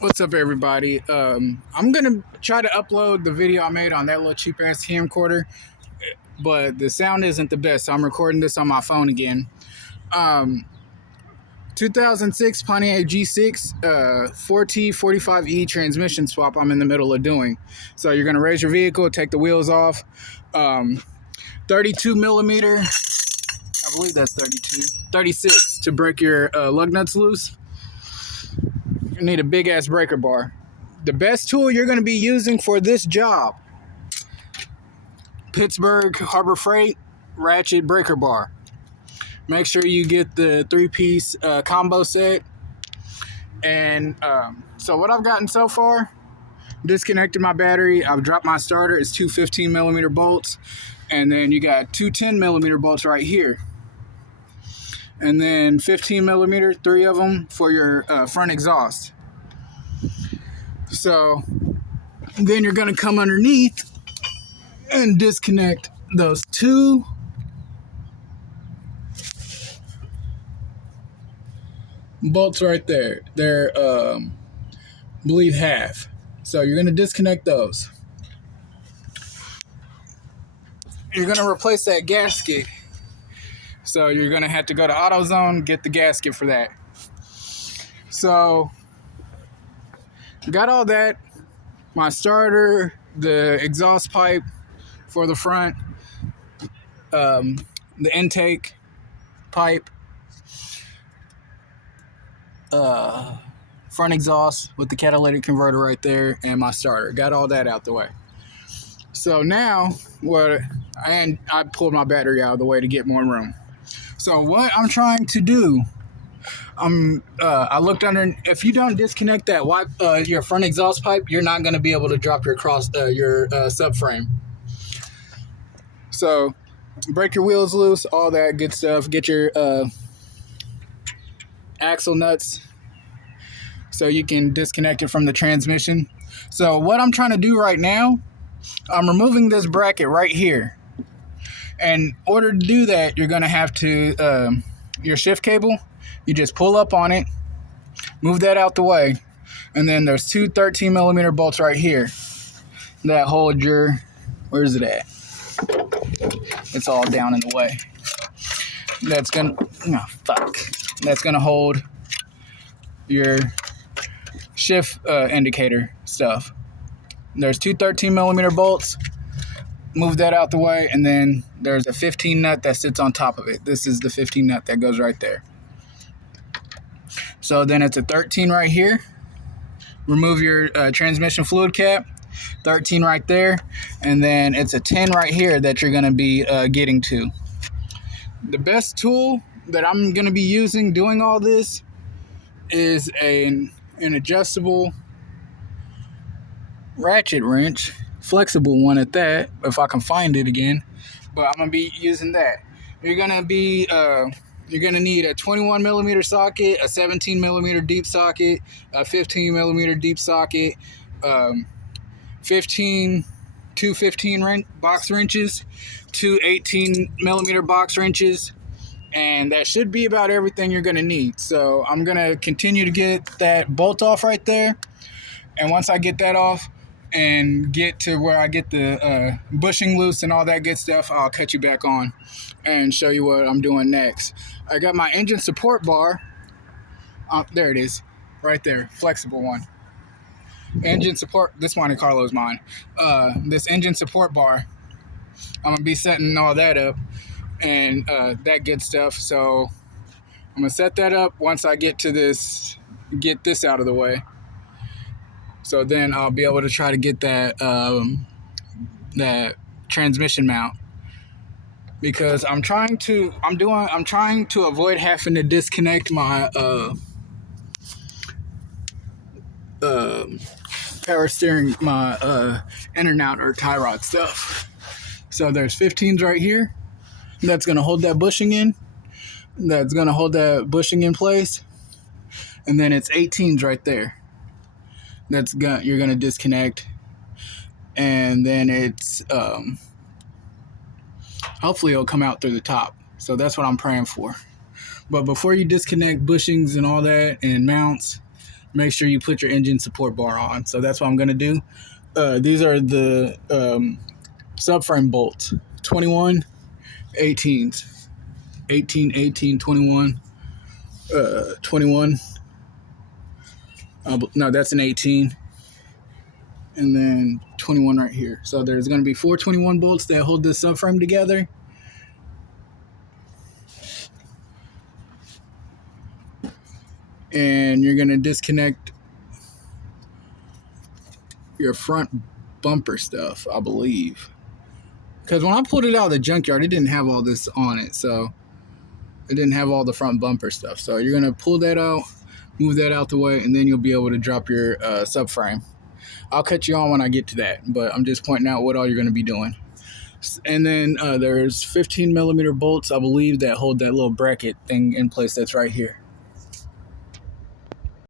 What's up, everybody? I'm gonna try to upload the video I made on that little cheap ass camcorder, but the sound isn't the best, so I'm recording this on my phone again. Um, 2006 Pontiac G6 4T45E transmission swap I'm in the middle of doing. So you're gonna raise your vehicle, take the wheels off. 32 millimeter, I believe that's 32, 36 to break your lug nuts loose. You need a big ass breaker bar. The best tool you're going to be using for this job: Pittsburgh Harbor Freight ratchet breaker bar. Make sure you get the 3-piece combo set. And so what I've gotten so far: disconnected my battery, I've dropped my starter. It's two 15 millimeter bolts, and then you got two 10 millimeter bolts right here, and then 15 millimeter, 3 of them for your front exhaust. So then you're going to come underneath and disconnect those two bolts right there. They're believe half. So you're going to disconnect those. You're going to replace that gasket. So you're going to have to go to AutoZone, get the gasket for that. So got all that. My starter, the exhaust pipe for the front, the intake pipe, front exhaust with the catalytic converter right there, and my starter. Got all that out the way. So now I pulled my battery out of the way to get more room. So what I'm trying to do, I looked under. If you don't disconnect that your front exhaust pipe, you're not going to be able to drop your subframe. So break your wheels loose, all that good stuff. Get your axle nuts so you can disconnect it from the transmission. So what I'm trying to do right now, I'm removing this bracket right here. And in order to do that, you're going to have to, your shift cable, you just pull up on it, move that out the way, and then there's two 13 millimeter bolts right here that hold your, where's it at? It's all down in the way. That's gonna hold your shift indicator stuff. There's two 13 millimeter bolts. Move that out the way, and then there's a 15 nut that sits on top of it. This is the 15 nut that goes right there. So then it's a 13 right here. Remove your transmission fluid cap. 13 right there, and then it's a 10 right here that you're going to be getting to. The best tool that I'm going to be using doing all this is an adjustable ratchet wrench, flexible one at that, if I can find it again. But I'm going to be using that. You're going to need a 21 millimeter socket, a 17 millimeter deep socket, a 15 millimeter deep socket, 15 box wrenches, two 18 millimeter box wrenches, and that should be about everything you're going to need. So I'm going to continue to get that bolt off right there, and once I get that off and get to where I get the bushing loose and all that good stuff, I'll cut you back on and show you what I'm doing next. I got my engine support bar. There it is, right there, flexible one. Engine support, this Monte Carlo is mine. This engine support bar, I'm gonna be setting all that up and that good stuff. So I'm gonna set that up once I get this out of the way. So then I'll be able to try to get that transmission mount, because I'm trying to avoid having to disconnect my power steering, my in and out or tie rod stuff. So there's 15s right here that's going to hold that bushing in, place, and then it's 18s right there you're going to disconnect, and then it's hopefully it'll come out through the top. So that's what I'm praying for. But before you disconnect bushings and all that and mounts, make sure you put your engine support bar on. So that's what I'm going to do. These are the subframe bolts, 21, 18s, 18, 18, 21, 21. No, that's an 18. And then 21 right here. So there's going to be 4 21 bolts that hold this subframe together. And you're going to disconnect your front bumper stuff, I believe. Because when I pulled it out of the junkyard, it didn't have all this on it. So it didn't have all the front bumper stuff. So you're going to pull that out, move that out the way, and then you'll be able to drop your subframe. I'll cut you on when I get to that, but I'm just pointing out what all you're going to be doing. And then there's 15 millimeter bolts, I believe, that hold that little bracket thing in place that's right here.